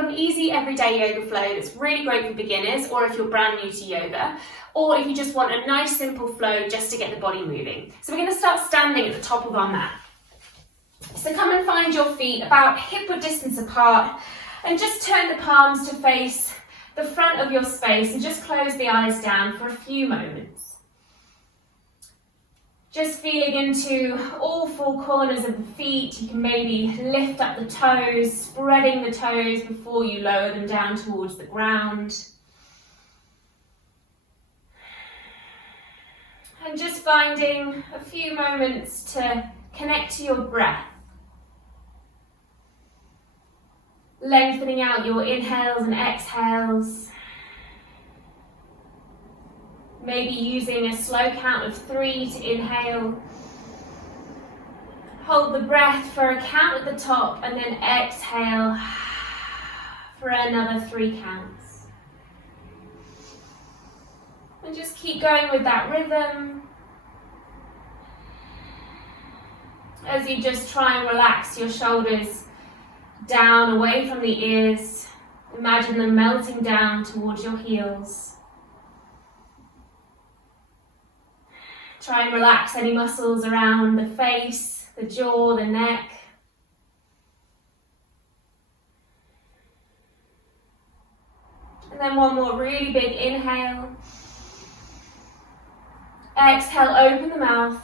got an easy everyday yoga flow that's really great for beginners, or if you're brand new to yoga, or if you just want a nice simple flow just to get the body moving. So we're going to start standing at the top of our mat. So come and find your feet about hip-width distance apart, and just turn the palms to face the front of your space and just close the eyes down for a few moments. Just feeling into all four corners of the feet. You can maybe lift up the toes, spreading the toes before you lower them down towards the ground. And just finding a few moments to connect to your breath. Lengthening out your inhales and exhales. Maybe using a slow count of 3 to inhale. Hold the breath for a count at the top and then exhale for another 3 counts. And just keep going with that rhythm as you just try and relax your shoulders down away from the ears. Imagine them melting down towards your heels. Try and relax any muscles around the face, the jaw, the neck. And then one more really big inhale. Exhale, open the mouth.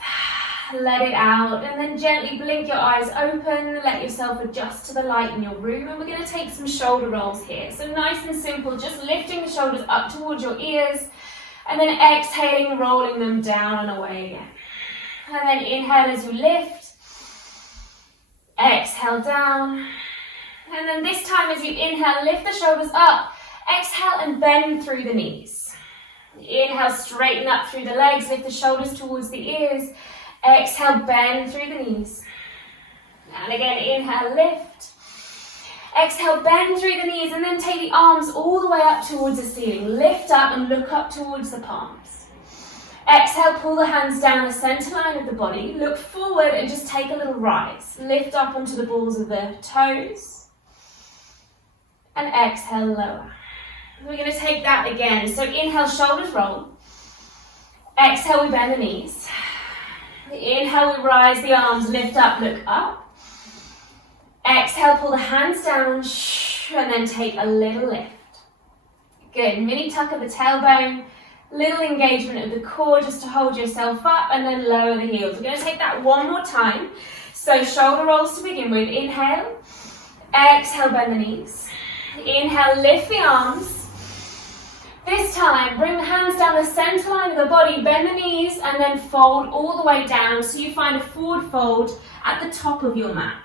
Let it out, and then gently blink your eyes open. Let yourself adjust to the light in your room, and we're going to take some shoulder rolls here. So nice and simple, just lifting the shoulders up towards your ears, and then exhaling, rolling them down and away again. And then inhale as you lift, exhale down, and then this time as you inhale, lift the shoulders up, exhale and bend through the knees. Inhale, straighten up through the legs, lift the shoulders towards the ears. Exhale, bend through the knees. And again, inhale, lift. Exhale, bend through the knees, and then take the arms all the way up towards the ceiling. Lift up and look up towards the palms. Exhale, pull the hands down the center line of the body. Look forward and just take a little rise. Lift up onto the balls of the toes. And exhale, lower. We're going to take that again. So inhale, shoulders roll. Exhale, we bend the knees. Inhale, we rise the arms, lift up, look up. Exhale, pull the hands down, and then take a little lift. Good, mini tuck of the tailbone, little engagement of the core just to hold yourself up, and then lower the heels. We're going to take that one more time. So shoulder rolls to begin with. Inhale, exhale, bend the knees. Inhale, lift the arms. This time, bring the hands down the center line of the body, bend the knees, and then fold all the way down so you find a forward fold at the top of your mat.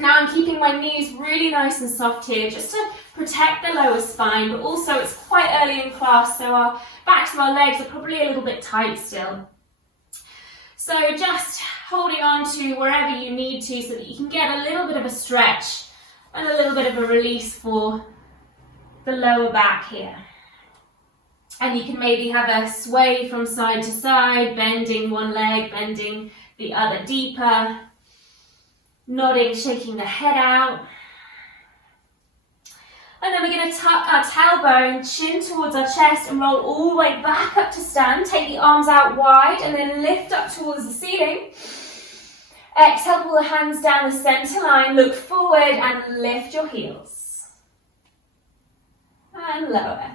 Now I'm keeping my knees really nice and soft here just to protect the lower spine, but also it's quite early in class, so our backs of our legs are probably a little bit tight still. So just holding on to wherever you need to so that you can get a little bit of a stretch and a little bit of a release for the lower back here. And you can maybe have a sway from side to side, bending one leg, bending the other deeper, nodding, shaking the head out. And then we're going to tuck our tailbone, chin towards our chest, and roll all the way back up to stand. Take the arms out wide and then lift up towards the ceiling. Exhale, pull the hands down the center line, look forward and lift your heels. And lower.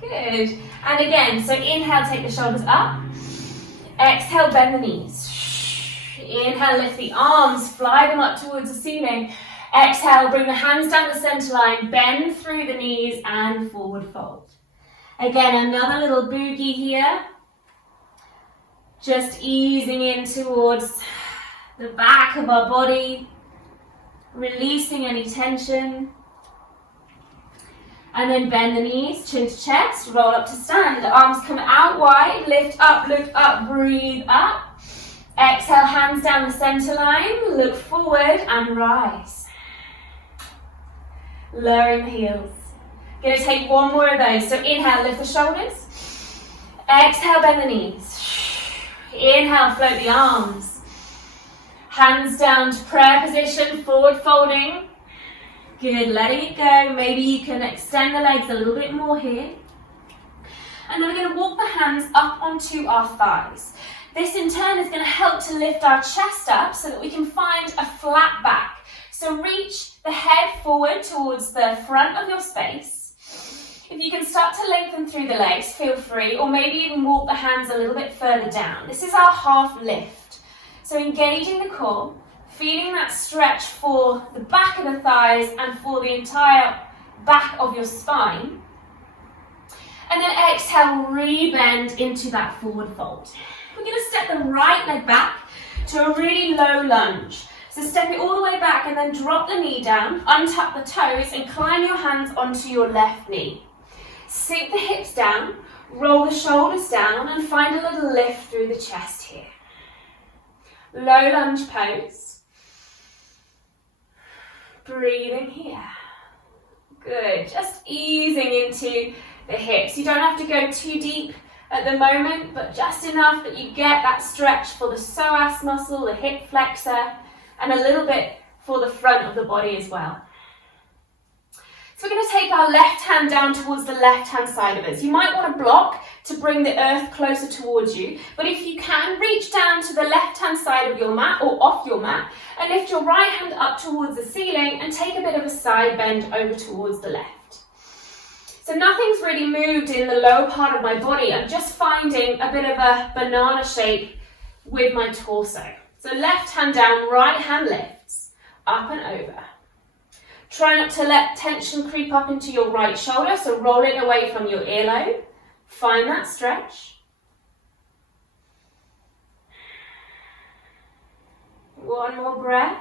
Good. And again, so inhale, take the shoulders up. Exhale, bend the knees. Inhale, lift the arms, fly them up towards the ceiling. Exhale, bring the hands down the center line, bend through the knees and forward fold. Again, another little boogie here. Just easing in towards the back of our body, releasing any tension. And then bend the knees, chin to chest, roll up to stand. The arms come out wide, lift up, look up, breathe up. Exhale, hands down the center line, look forward and rise. Lowering the heels. Going to take one more of those. So inhale, lift the shoulders. Exhale, bend the knees. Inhale, float the arms. Hands down to prayer position, forward folding. Good, letting it go. Maybe you can extend the legs a little bit more here. And then we're going to walk the hands up onto our thighs. This in turn is going to help to lift our chest up so that we can find a flat back. So reach the head forward towards the front of your space. If you can start to lengthen through the legs, feel free, or maybe even walk the hands a little bit further down. This is our half lift. So engaging the core, feeling that stretch for the back of the thighs and for the entire back of your spine. And then exhale, re-bend into that forward fold. We're going to step the right leg back to a really low lunge. So step it all the way back and then drop the knee down, untuck the toes and climb your hands onto your left knee. Sink the hips down, roll the shoulders down and find a little lift through the chest here. Low lunge pose. Breathing here. Good, just easing into the hips. You don't have to go too deep at the moment, but just enough that you get that stretch for the psoas muscle, the hip flexor, and a little bit for the front of the body as well. So we're going to take our left hand down towards the left hand side of us. You might want to block to bring the earth closer towards you, but if you can, reach down to the left hand side of your mat or off your mat and lift your right hand up towards the ceiling and take a bit of a side bend over towards the left. So nothing's really moved in the lower part of my body. I'm just finding a bit of a banana shape with my torso. So left hand down, right hand lifts, up and over. Try not to let tension creep up into your right shoulder, so roll it away from your earlobe. Find that stretch. One more breath.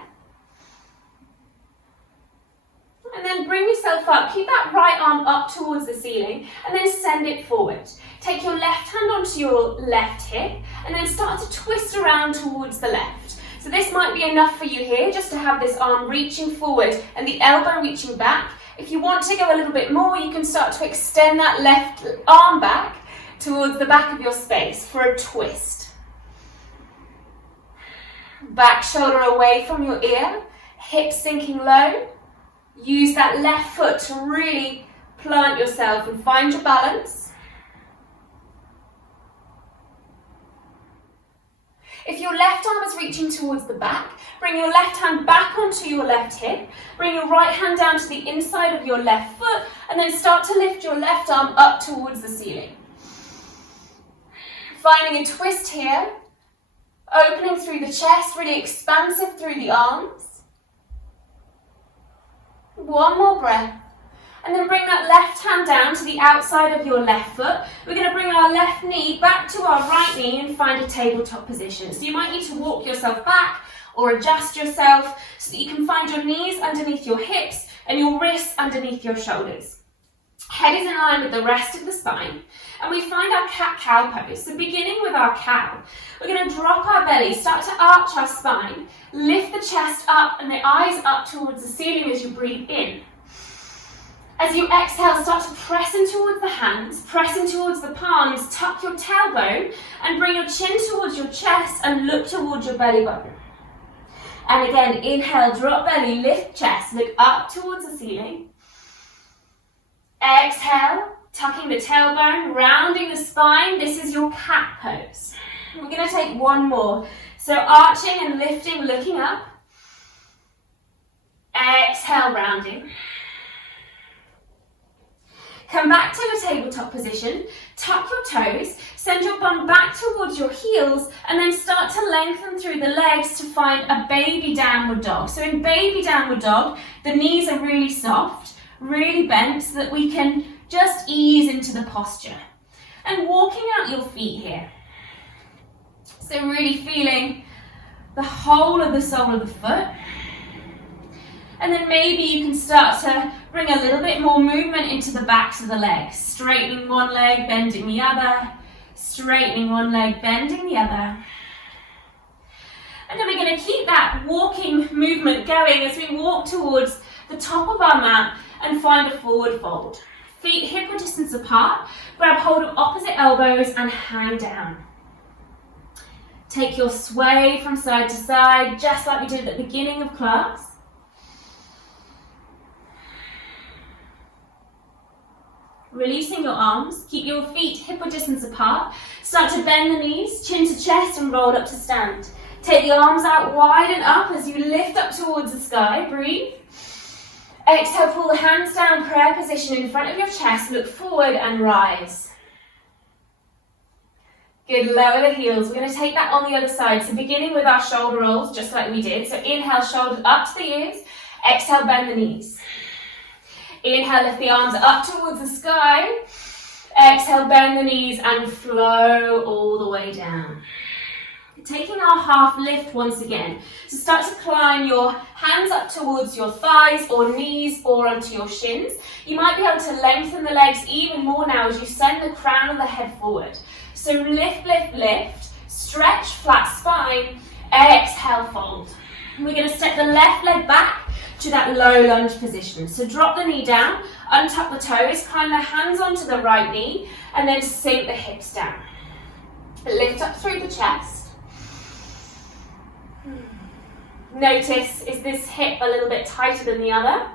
And then bring yourself up. Keep that right arm up towards the ceiling and then send it forward. Take your left hand onto your left hip and then start to twist around towards the left. So this might be enough for you here, just to have this arm reaching forward and the elbow reaching back. If you want to go a little bit more, you can start to extend that left arm back towards the back of your space for a twist. Back shoulder away from your ear, hips sinking low. Use that left foot to really plant yourself and find your balance. If your left arm is reaching towards the back, bring your left hand back onto your left hip, bring your right hand down to the inside of your left foot, and then start to lift your left arm up towards the ceiling. Finding a twist here, opening through the chest, really expansive through the arms. One more breath. And then bring that left hand down to the outside of your left foot. We're going to bring our left knee back to our right knee and find a tabletop position. So you might need to walk yourself back or adjust yourself so that you can find your knees underneath your hips and your wrists underneath your shoulders. Head is in line with the rest of the spine. And we find our cat-cow pose. So beginning with our cow, we're going to drop our belly, start to arch our spine, lift the chest up and the eyes up towards the ceiling as you breathe in. As you exhale, start to press in towards the hands, press in towards the palms, tuck your tailbone and bring your chin towards your chest and look towards your belly button. And again, inhale, drop belly, lift chest, look up towards the ceiling. Exhale, tucking the tailbone, rounding the spine. This is your cat pose. We're going to take one more. So arching and lifting, looking up. Exhale, rounding. Come back to a tabletop position, tuck your toes, send your bum back towards your heels, and then start to lengthen through the legs to find a baby downward dog. So in baby downward dog, the knees are really soft, really bent, so that we can just ease into the posture. And walking out your feet here. So really feeling the whole of the sole of the foot. And then maybe you can start to bring a little bit more movement into the backs of the legs. Straightening one leg, bending the other. Straightening one leg, bending the other. And then we're going to keep that walking movement going as we walk towards the top of our mat and find a forward fold. Feet hip width distance apart. Grab hold of opposite elbows and hang down. Take your sway from side to side, just like we did at the beginning of class. releasing your arms. Keep your feet hip width distance apart. Start to bend the knees, chin to chest, and roll up to stand. Take the arms out wide and up as you lift up towards the sky. Breathe. Exhale, pull the hands down, prayer position in front of your chest. Look forward and rise. Good, lower the heels. We're going to take that on the other side. So beginning with our shoulder rolls, just like we did. So inhale, shoulders up to the ears. Exhale, bend the knees. Inhale, lift the arms up towards the sky. Exhale, bend the knees and flow all the way down. Taking our half lift once again. So start to climb your hands up towards your thighs or knees or onto your shins. You might be able to lengthen the legs even more now as you send the crown of the head forward. So lift, lift, lift. Stretch, flat spine. Exhale, fold. We're going to step the left leg back to that low lunge position. So drop the knee down, untuck the toes, climb the hands onto the right knee, and then sink the hips down. Lift up through the chest. Notice, is this hip a little bit tighter than the other?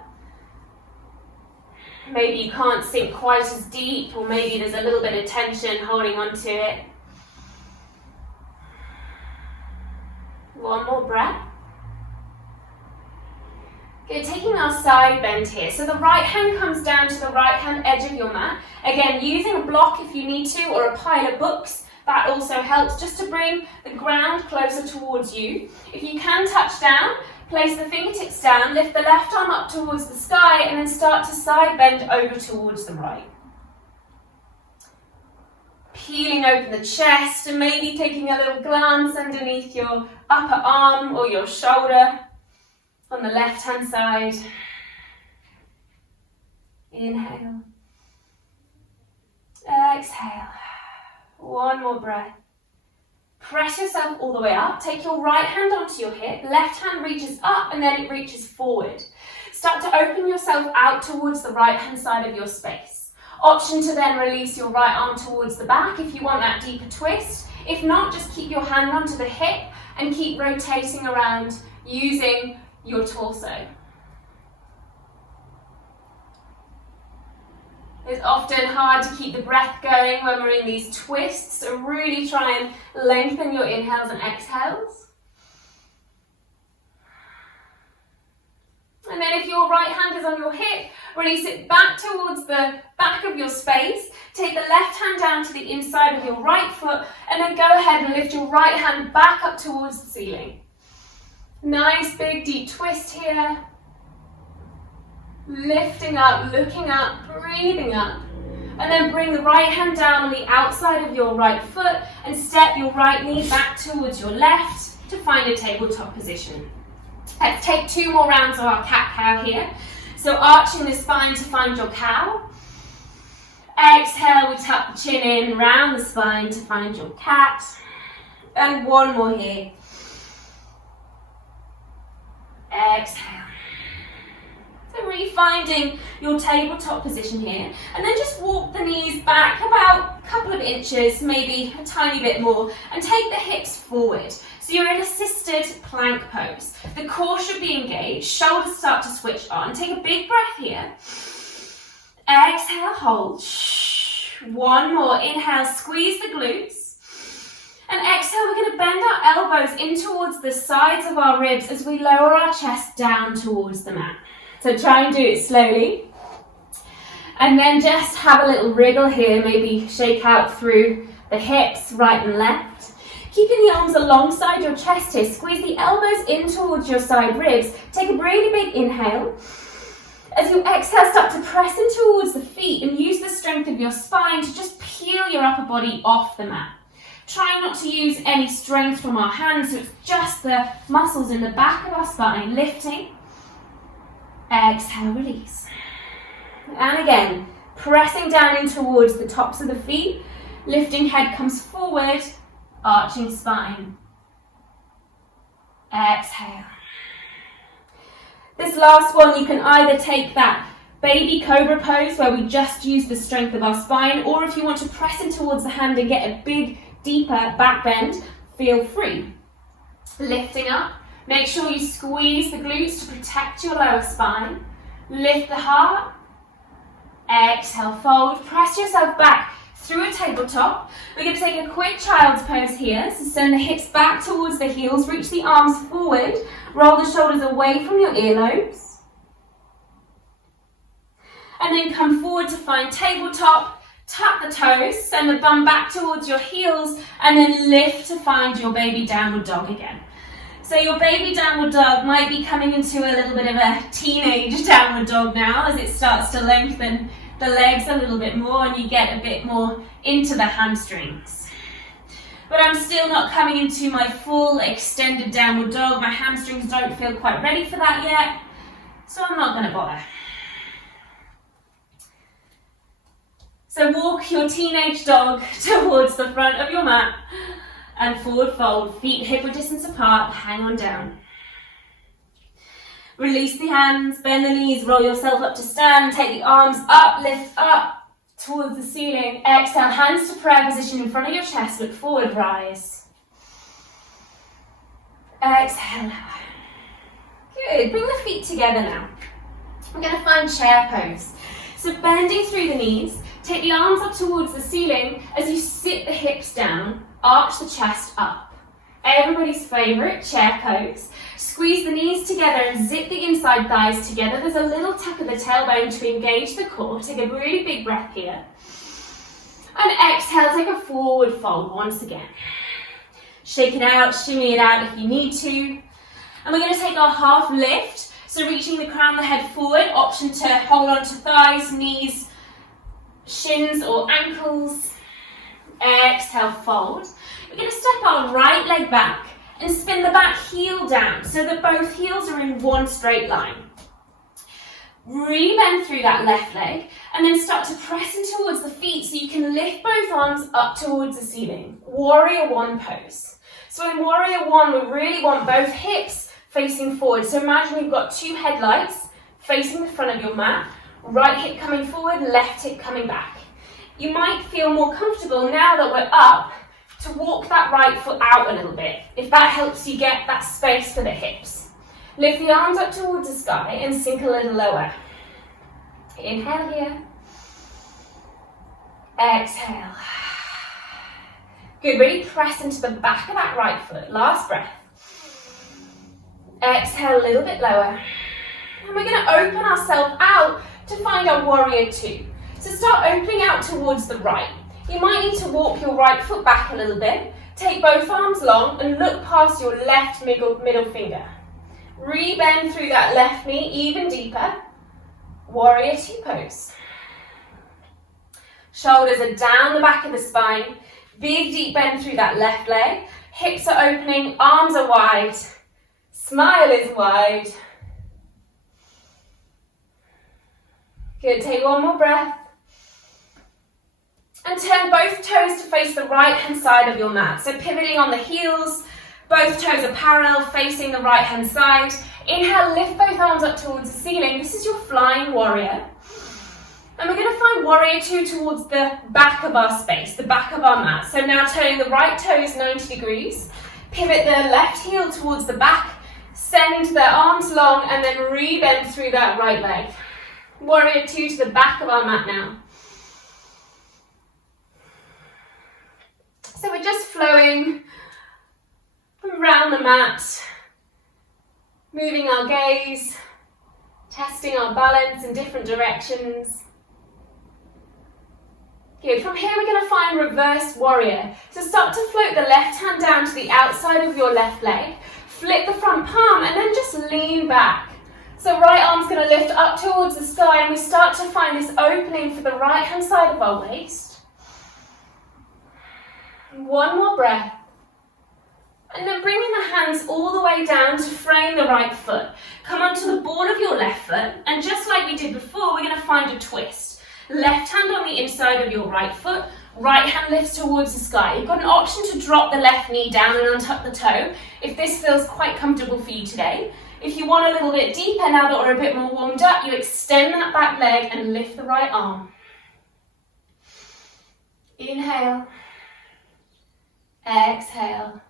Maybe you can't sink quite as deep, or maybe there's a little bit of tension holding onto it. One more breath. Good, taking our side bend here. So the right hand comes down to the right hand edge of your mat. Again, using a block if you need to, or a pile of books. That also helps just to bring the ground closer towards you. If you can touch down, place the fingertips down, lift the left arm up towards the sky, and then start to side bend over towards the right. Peeling open the chest and maybe taking a little glance underneath your upper arm or your shoulder on the left hand side. Inhale. Exhale. One more breath. Press yourself all the way up. Take your right hand onto your hip. Left hand reaches up and then it reaches forward. Start to open yourself out towards the right hand side of your space. Option to then release your right arm towards the back if you want that deeper twist. If not, just keep your hand onto the hip and keep rotating around using your torso. It's often hard to keep the breath going when we're in these twists, so really try and lengthen your inhales and exhales. And then if your right hand is on your hip, release it back towards the back of your space. Take the left hand down to the inside of your right foot, and then go ahead and lift your right hand back up towards the ceiling. Nice big deep twist here. Lifting up, looking up, breathing up. And then bring the right hand down on the outside of your right foot and step your right knee back towards your left to find a tabletop position. Let's take 2 more rounds of our cat-cow here. So arching the spine to find your cow. Exhale, we tuck the chin in, round the spine to find your cat. And one more here. Exhale. So refinding your tabletop position here, and then just walk the knees back about a couple of inches, maybe a tiny bit more, and take the hips forward. So you're in assisted plank pose. The core should be engaged, shoulders start to switch on. Take a big breath here. Exhale, hold. One more. Inhale, squeeze the glutes. And exhale, we're going to bend our elbows in towards the sides of our ribs as we lower our chest down towards the mat. So try and do it slowly. And then just have a little wriggle here, maybe shake out through the hips, right and left. Keeping the arms alongside your chest here, squeeze the elbows in towards your side ribs. Take a really big inhale. As you exhale, start to press in towards the feet and use the strength of your spine to just peel your upper body off the mat. Try not to use any strength from our hands, so it's just the muscles in the back of our spine lifting. Exhale, release. And again, pressing down in towards the tops of the feet, lifting head comes forward, arching spine. Exhale. This last one, you can either take that baby cobra pose where we just use the strength of our spine, or if you want to press in towards the hand and get a big, deeper back bend, feel free. Lifting up. Make sure you squeeze the glutes to protect your lower spine. Lift the heart. Exhale, fold. Press yourself back through a tabletop. We're going to take a quick child's pose here. So send the hips back towards the heels. Reach the arms forward. Roll the shoulders away from your earlobes. And then come forward to find tabletop. Tuck the toes. Send the bum back towards your heels. And then lift to find your baby downward dog again. So your baby downward dog might be coming into a little bit of a teenage downward dog now as it starts to lengthen the legs a little bit more and you get a bit more into the hamstrings. But I'm still not coming into my full extended downward dog. My hamstrings don't feel quite ready for that yet, so I'm not going to bother. So walk your teenage dog towards the front of your mat and forward fold, feet hip width distance apart, hang on down. Release the hands, bend the knees, roll yourself up to stand, take the arms up, lift up towards the ceiling. Exhale, hands to prayer position in front of your chest, look forward, rise. Exhale. Good, bring the feet together now. I'm going to find chair pose. So bending through the knees, take the arms up towards the ceiling as you sit the hips down, arch the chest up. Everybody's favourite, chair pose. Squeeze the knees together and zip the inside thighs together. There's a little tuck of the tailbone to engage the core. Take a really big breath here. And exhale, take a forward fold once again. Shake it out, shimmy it out if you need to. And we're going to take our half lift. So reaching the crown of the head forward, option to hold on to thighs, knees, shins or ankles. Exhale, fold. We're going to step our right leg back and spin the back heel down so that both heels are in one straight line. Re-bend through that left leg and then start to press in towards the feet so you can lift both arms up towards the ceiling. Warrior One pose. So in Warrior One, we really want both hips facing forward. So imagine we've got two headlights facing the front of your mat. Right hip coming forward, left hip coming back. You might feel more comfortable now that we're up to walk that right foot out a little bit, if that helps you get that space for the hips. Lift the arms up towards the sky and sink a little lower. Inhale here. Exhale. Good, really press into the back of that right foot. Last breath. Exhale a little bit lower. And we're going to open ourselves out to find our Warrior Two. So start opening out towards the right. You might need to walk your right foot back a little bit. Take both arms long and look past your left middle finger. Re-bend through that left knee even deeper. Warrior Two pose. Shoulders are down the back of the spine. Big deep bend through that left leg. Hips are opening, arms are wide. Smile is wide. Good, take one more breath. And turn both toes to face the right hand side of your mat. So pivoting on the heels, both toes are parallel facing the right hand side. Inhale, lift both arms up towards the ceiling. This is your flying warrior. And we're going to find Warrior Two towards the back of our space, the back of our mat. So now turning the right toes 90 degrees. Pivot the left heel towards the back. Send the arms long and then re-bend through that right leg. Warrior Two to the back of our mat now. So we're just flowing around the mat, moving our gaze, testing our balance in different directions. Good. From here we're going to find Reverse Warrior. So start to float the left hand down to the outside of your left leg, flip the front palm and then just lean back. So right arm's going to lift up towards the sky and we start to find this opening for the right hand side of our waist. One more breath. And then bringing the hands all the way down to frame the right foot. Come onto the ball of your left foot and just like we did before, we're going to find a twist. Left hand on the inside of your right foot, right hand lifts towards the sky. You've got an option to drop the left knee down and untuck the toe if this feels quite comfortable for you today. If you want a little bit deeper now that we're a bit more warmed up, you extend that back leg and lift the right arm. Inhale. Exhale.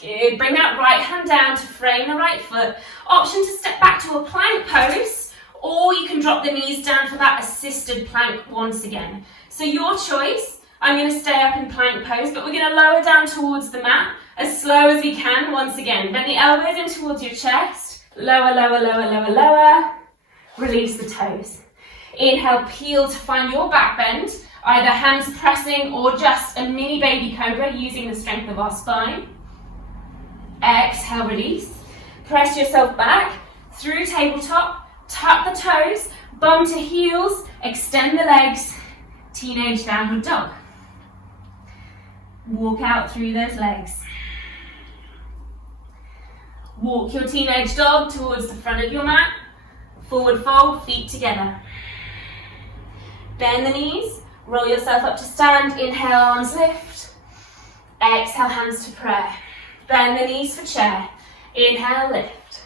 Good. Bring that right hand down to frame the right foot. Option to step back to a plank pose or you can drop the knees down for that assisted plank once again. So your choice. I'm going to stay up in plank pose, but we're going to lower down towards the mat as slow as we can once again. Bend the elbows in towards your chest. Lower, lower, lower, lower, lower. Release the toes. Inhale, peel to find your back bend, either hands pressing or just a mini baby cobra using the strength of our spine. Exhale, release. Press yourself back through tabletop. Tuck the toes, bum to heels, extend the legs. Teenage downward dog. Walk out through those legs. Walk your teenage dog towards the front of your mat. Forward fold, feet together. Bend the knees, roll yourself up to stand. Inhale, arms lift. Exhale, hands to prayer. Bend the knees for chair. Inhale, lift.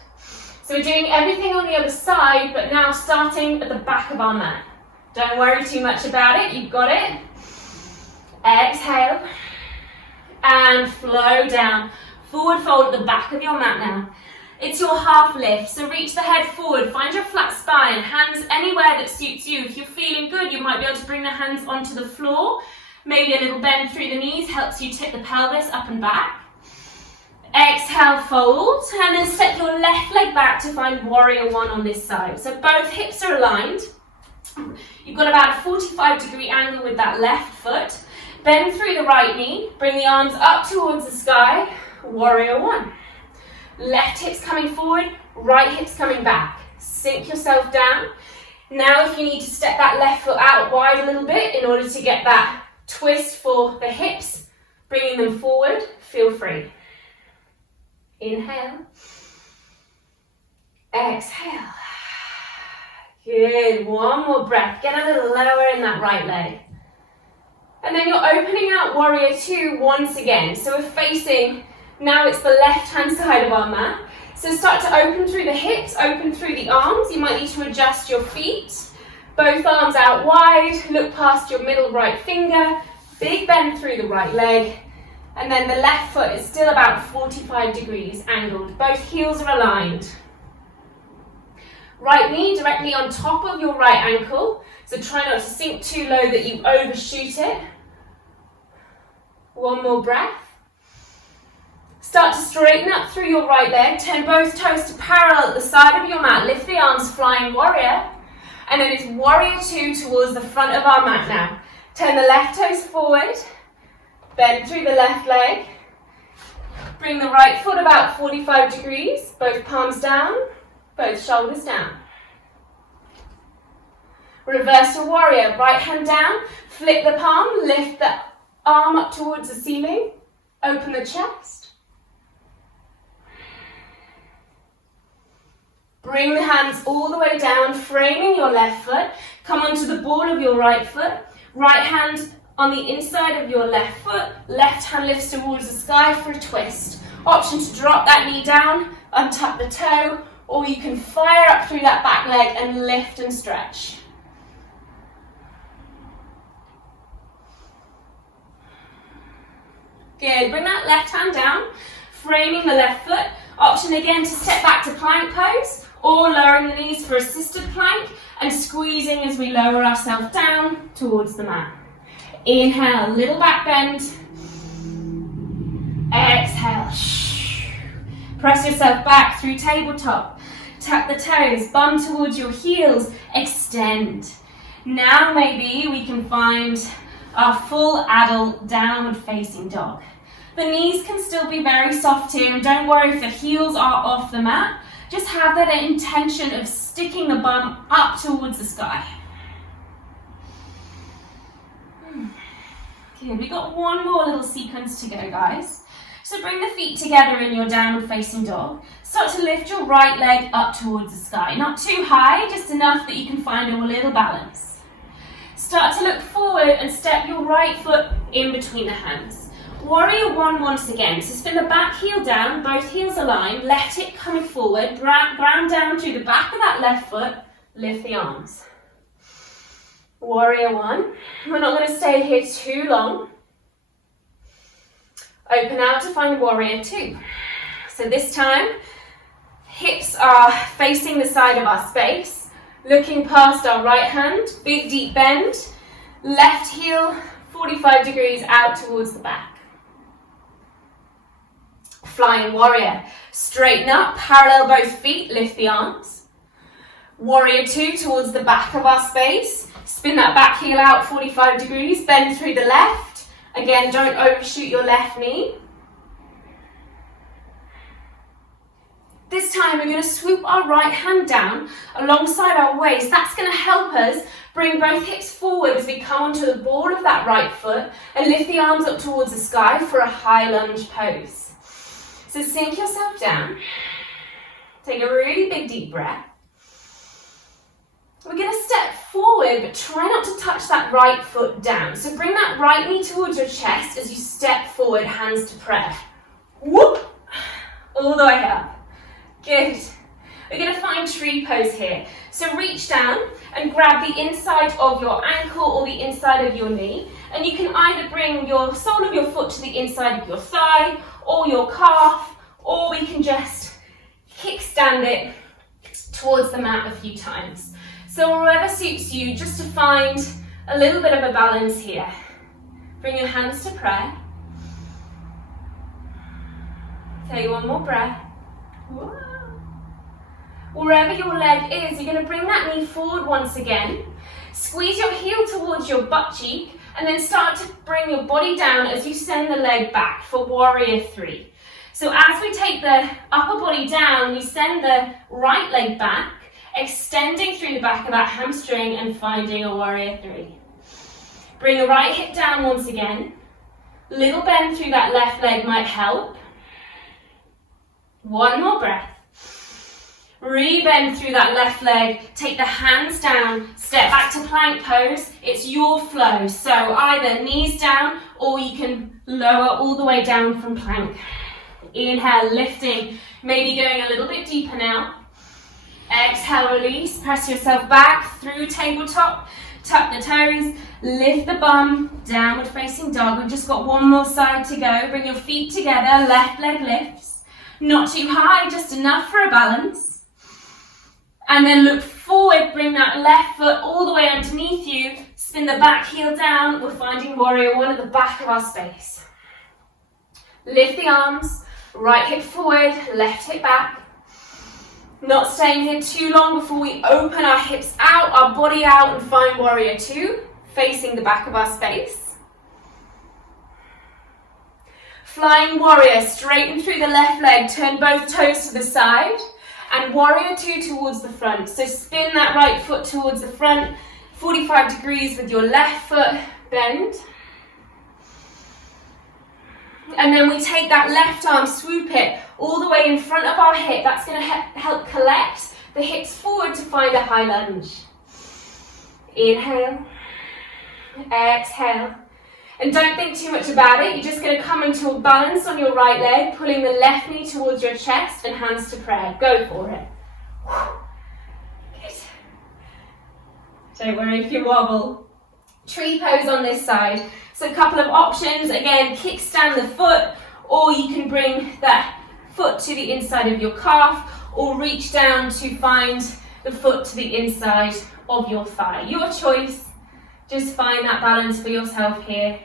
So we're doing everything on the other side, but now starting at the back of our mat. Don't worry too much about it, you've got it. Exhale. And flow down. Forward fold at the back of your mat now. It's your half lift, so reach the head forward, find your flat spine, hands anywhere that suits you. If you're feeling good, you might be able to bring the hands onto the floor. Maybe a little bend through the knees helps you tip the pelvis up and back. Exhale, fold, and then step your left leg back to find warrior one on this side. So both hips are aligned. You've got about a 45-degree angle with that left foot. Bend through the right knee, bring the arms up towards the sky, warrior one. Left hip's coming forward, right hip's coming back. Sink yourself down. Now if you need to step that left foot out wide a little bit in order to get that twist for the hips, bringing them forward, feel free. Inhale. Exhale. Good, one more breath. Get a little lower in that right leg. And then you're opening out warrior two once again. So we're facing, now it's the left-hand side of our mat. So start to open through the hips, open through the arms. You might need to adjust your feet. Both arms out wide, look past your middle right finger, big bend through the right leg. And then the left foot is still about 45 degrees angled. Both heels are aligned. Right knee directly on top of your right ankle. So try not to sink too low that you overshoot it. One more breath. Start to straighten up through your right leg. Turn both toes to parallel at the side of your mat. Lift the arms, flying warrior. And then it's warrior two towards the front of our mat now. Turn the left toes forward. Bend through the left leg. Bring the right foot about 45 degrees. Both palms down, both shoulders down. Reverse to warrior. Right hand down. Flip the palm. Lift the arm up towards the ceiling. Open the chest. Bring the hands all the way down, framing your left foot. Come onto the ball of your right foot. Right hand on the inside of your left foot. Left hand lifts towards the sky for a twist. Option to drop that knee down, untuck the toe, or you can fire up through that back leg and lift and stretch. Good, bring that left hand down, framing the left foot. Option again to step back to plank pose, or lowering the knees for assisted plank, and squeezing as we lower ourselves down towards the mat. Inhale, little back bend. Exhale. Press yourself back through tabletop. Tuck the toes, bum towards your heels, extend. Now maybe we can find our full adult downward facing dog. The knees can still be very soft here, and don't worry if the heels are off the mat. Just have that intention of sticking the bum up towards the sky. Good, we've got one more little sequence to go, guys. So bring the feet together in your downward facing dog. Start to lift your right leg up towards the sky. Not too high, just enough that you can find a little balance. Start to look forward and step your right foot in between the hands. Warrior one once again. So spin the back heel down, both heels aligned, left hip coming forward, ground down through the back of that left foot, lift the arms. Warrior one. We're not going to stay here too long. Open out to find warrior two. So this time, hips are facing the side of our space. Looking past our right hand, big deep bend, left heel 45 degrees out towards the back. Flying warrior, straighten up, parallel both feet, lift the arms. Warrior two towards the back of our space, spin that back heel out 45 degrees, bend through the left. Again, don't overshoot your left knee. This time we're going to swoop our right hand down alongside our waist. That's going to help us bring both hips forward as we come onto the ball of that right foot and lift the arms up towards the sky for a high lunge pose. So sink yourself down. Take a really big deep breath. We're going to step forward, but try not to touch that right foot down. So bring that right knee towards your chest as you step forward, hands to prayer. Whoop! All the way up. Good. We're going to find tree pose here. So reach down and grab the inside of your ankle or the inside of your knee. And you can either bring your sole of your foot to the inside of your thigh or your calf, or we can just kickstand it towards the mat a few times. So wherever suits you, just to find a little bit of a balance here. Bring your hands to prayer. Take one more breath. Whoa. Wherever your leg is, you're going to bring that knee forward once again. Squeeze your heel towards your butt cheek and then start to bring your body down as you send the leg back for warrior three. So as we take the upper body down, we send the right leg back, extending through the back of that hamstring and finding a warrior three. Bring the right hip down once again. Little bend through that left leg might help. One more breath. Re-bend through that left leg, take the hands down, step back to plank pose. It's your flow, so either knees down or you can lower all the way down from plank. Inhale, lifting, maybe going a little bit deeper now. Exhale, release, press yourself back through tabletop, tuck the toes, lift the bum, downward facing dog. We've just got one more side to go. Bring your feet together, left leg lifts. Not too high, just enough for a balance. And then look forward, bring that left foot all the way underneath you, spin the back heel down. We're finding warrior one at the back of our space. Lift the arms, right hip forward, left hip back. Not staying here too long before we open our hips out, our body out, and find warrior two, facing the back of our space. Flying warrior, straighten through the left leg, turn both toes to the side. And warrior two towards the front. So spin that right foot towards the front, 45 degrees with your left foot, bend. And then we take that left arm, swoop it all the way in front of our hip. That's going to help collect the hips forward to find a high lunge. Inhale, exhale. And don't think too much about it. You're just going to come into a balance on your right leg, pulling the left knee towards your chest and hands to prayer. Go for it. Good. Don't worry if you wobble. Tree pose on this side. So a couple of options. Again, kickstand the foot, or you can bring that foot to the inside of your calf, or reach down to find the foot to the inside of your thigh. Your choice. Just find that balance for yourself here.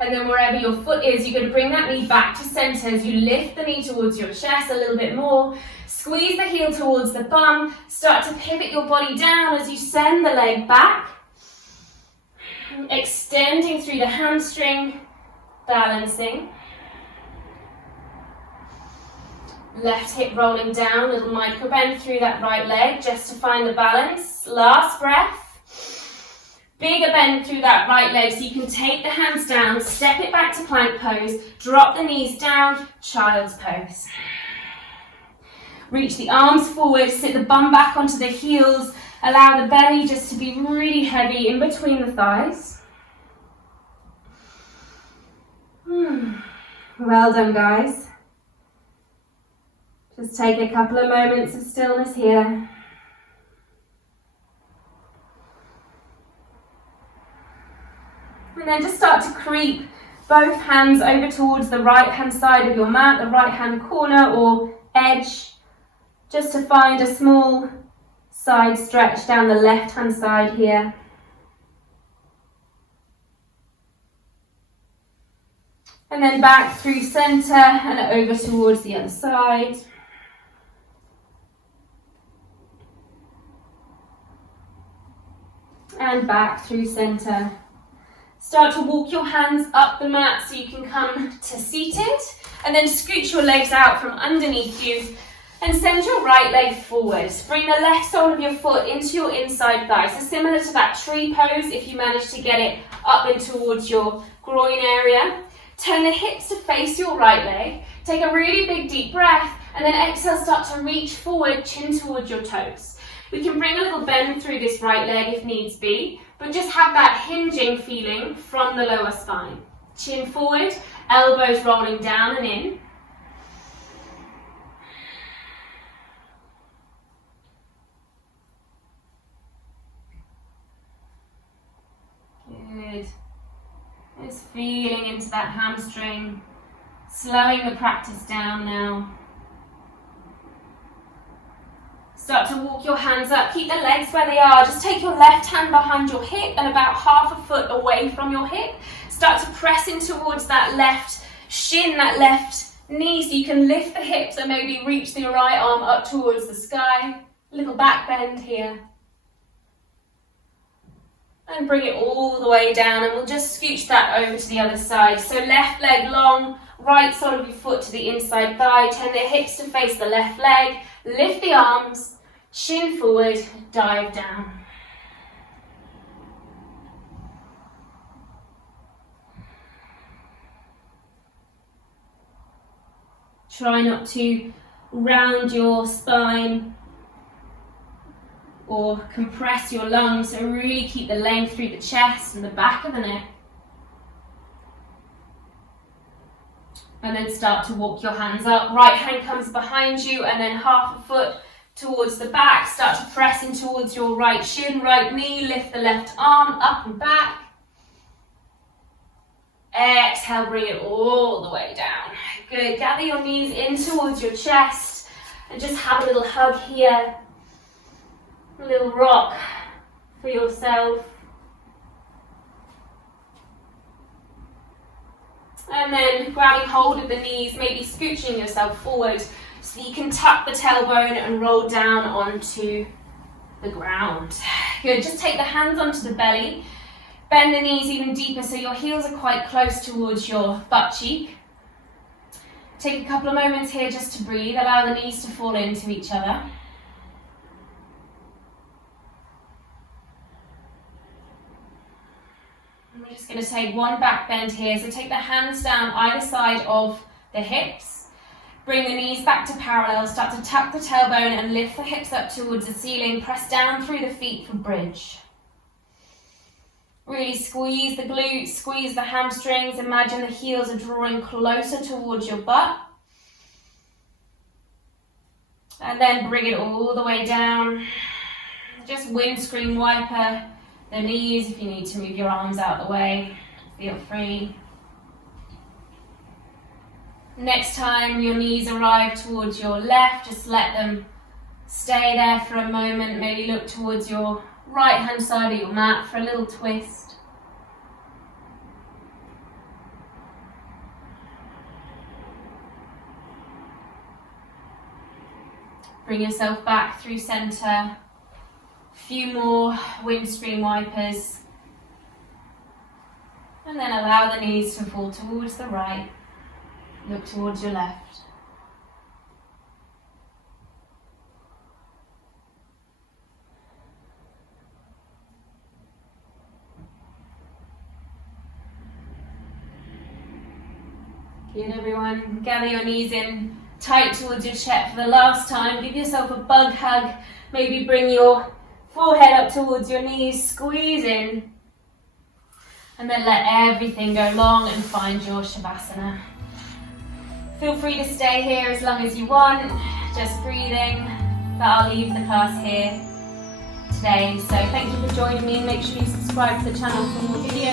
And then wherever your foot is, you're going to bring that knee back to center as you lift the knee towards your chest a little bit more. Squeeze the heel towards the bum. Start to pivot your body down as you send the leg back. Extending through the hamstring, balancing. Left hip rolling down, little micro bend through that right leg just to find the balance. Last breath. Bigger bend through that right leg so you can take the hands down, step it back to plank pose, drop the knees down, child's pose. Reach the arms forward, sit the bum back onto the heels, allow the belly just to be really heavy in between the thighs. Well done, guys. Just take a couple of moments of stillness here. And then just start to creep both hands over towards the right hand side of your mat, the right hand corner or edge, just to find a small side stretch down the left hand side here. And then back through center and over towards the other side. And back through center. Start to walk your hands up the mat so you can come to seated, and then scoot your legs out from underneath you and send your right leg forward. Bring the left sole of your foot into your inside thigh. So similar to that tree pose, if you manage to get it up and towards your groin area. Turn the hips to face your right leg. Take a really big deep breath, and then exhale, start to reach forward, chin towards your toes. We can bring a little bend through this right leg if needs be, but just have that hinging feeling from the lower spine. Chin forward, elbows rolling down and in. Good. Just feeling into that hamstring, slowing the practice down now. Start to walk your hands up, keep the legs where they are. Just take your left hand behind your hip and about half a foot away from your hip. Start to press in towards that left shin, that left knee, so you can lift the hips and maybe reach the right arm up towards the sky. Little back bend here. And bring it all the way down, and we'll just scooch that over to the other side. So left leg long, right sole of your foot to the inside thigh. Turn the hips to face the left leg. Lift the arms. Shin forward, dive down. Try not to round your spine or compress your lungs, so really keep the length through the chest and the back of the neck. And then start to walk your hands up. Right hand comes behind you, and then half a foot towards the back. Start to press in towards your right shin, right knee. Lift the left arm up and back. Exhale, bring it all the way down. Good. Gather your knees in towards your chest and just have a little hug here. A little rock for yourself. And then grabbing hold of the knees, maybe scooching yourself forward so you can tuck the tailbone and roll down onto the ground. Good, just take the hands onto the belly. Bend the knees even deeper so your heels are quite close towards your butt cheek. Take a couple of moments here just to breathe. Allow the knees to fall into each other. We're just going to take one back bend here. So take the hands down either side of the hips. Bring the knees back to parallel. Start to tuck the tailbone and lift the hips up towards the ceiling. Press down through the feet for bridge. Really squeeze the glutes, squeeze the hamstrings. Imagine the heels are drawing closer towards your butt. And then bring it all the way down. Just windscreen wiper the knees. If you need to move your arms out of the way, feel free. Next time your knees arrive towards your left, just let them stay there for a moment. Maybe look towards your right hand side of your mat for a little twist. Bring yourself back through center. A few more windscreen wipers. And then allow the knees to fall towards the right. Look towards your left. Good, everyone. Gather your knees in tight towards your chest for the last time. Give yourself a bug hug. Maybe bring your forehead up towards your knees. Squeeze in. And then let everything go long and find your Shavasana. Feel free to stay here as long as you want, just breathing, but I'll leave the class here today. So thank you for joining me, and make sure you subscribe to the channel for more videos.